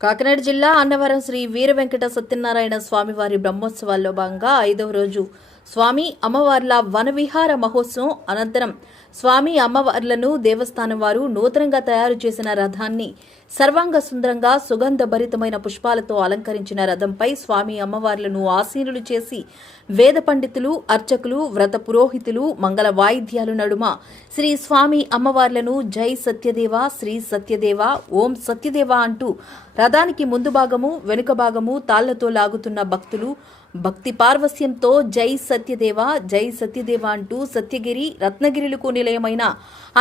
కాకినాడ జిల్లా అన్నవరం శ్రీ వీర వెంకట సత్యనారాయణ స్వామివారి బ్రహ్మోత్సవాల్లో భాగంగా 5వ రోజు స్వామి అమ్మవార్ల వనవిహార మహోత్సవం అనంతరం స్వామి అమ్మవార్లను దేవస్థానం వారు నూతనంగా తయారు చేసిన రథాన్ని సర్వాంగ సుందరంగా సుగంధభరితమైన పుష్పాలతో అలంకరించిన రథంపై స్వామి అమ్మవార్లను ఆసీనులు చేసి వేద పండితులు, అర్చకులు, వ్రత పురోహితులు మంగళ వాయిద్యాలు నడుమ శ్రీ స్వామి అమ్మవార్లను జై సత్యదేవ, శ్రీ సత్యదేవ, ఓం సత్యదేవ అంటూ రథానికి ముందు భాగము వెనుక భాగము తాళ్లతో లాగుతున్న భక్తులు భక్తి పార్వస్యంతో జై సత్యదేవ, జై సత్యదేవ అంటూ సత్యగిరి, రత్నగిరులకు నిలయమైన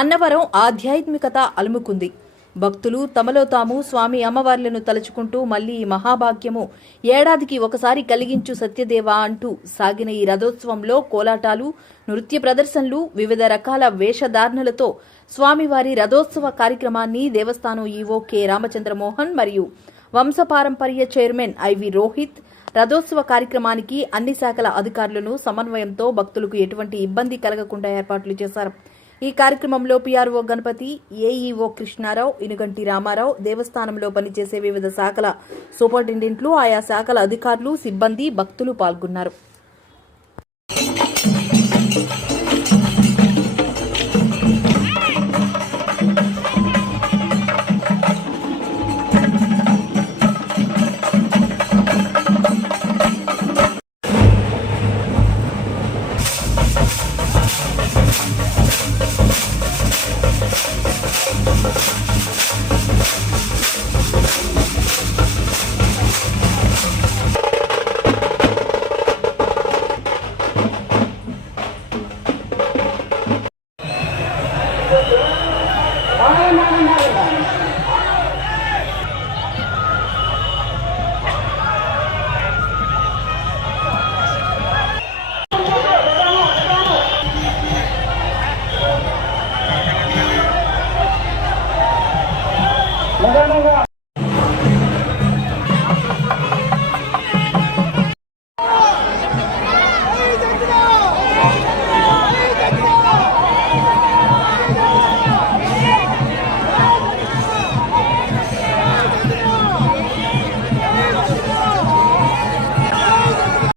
అన్నవరం ఆధ్యాత్మికత అలుముకుంది. భక్తులు తమలో తాము స్వామి అమ్మవార్లను తలుచుకుంటూ మళ్లీ ఈ మహాభాగ్యము ఏడాదికి ఒకసారి కలిగించు సత్యదేవ అంటూ సాగిన ఈ రథోత్సవంలో కోలాటాలు, నృత్య ప్రదర్శనలు, వివిధ రకాల వేషధారణలతో స్వామివారి రథోత్సవ కార్యక్రమాన్ని దేవస్థానం ఈవో కె రామచంద్రమోహన్ మరియు వంశపారంపర్య చైర్మన్ ఐవి రోహిత్ రథోత్సవ కార్యక్రమానికి అన్ని శాఖల అధికారులను సమన్వయంతో భక్తులకు ఎటువంటి ఇబ్బంది కలగకుండా ఏర్పాట్లు చేశారు. ఈ కార్యక్రమంలో పిఆర్ఓ గణపతి, ఏఈఓ కృష్ణారావు, ఇనుగంటి రామారావు, దేవస్థానంలో పనిచేసే వివిధ శాఖల సూపరింటెండెంట్లు, ఆయా శాఖల అధికారులు, సిబ్బంది, భక్తులు పాల్గొన్నారు.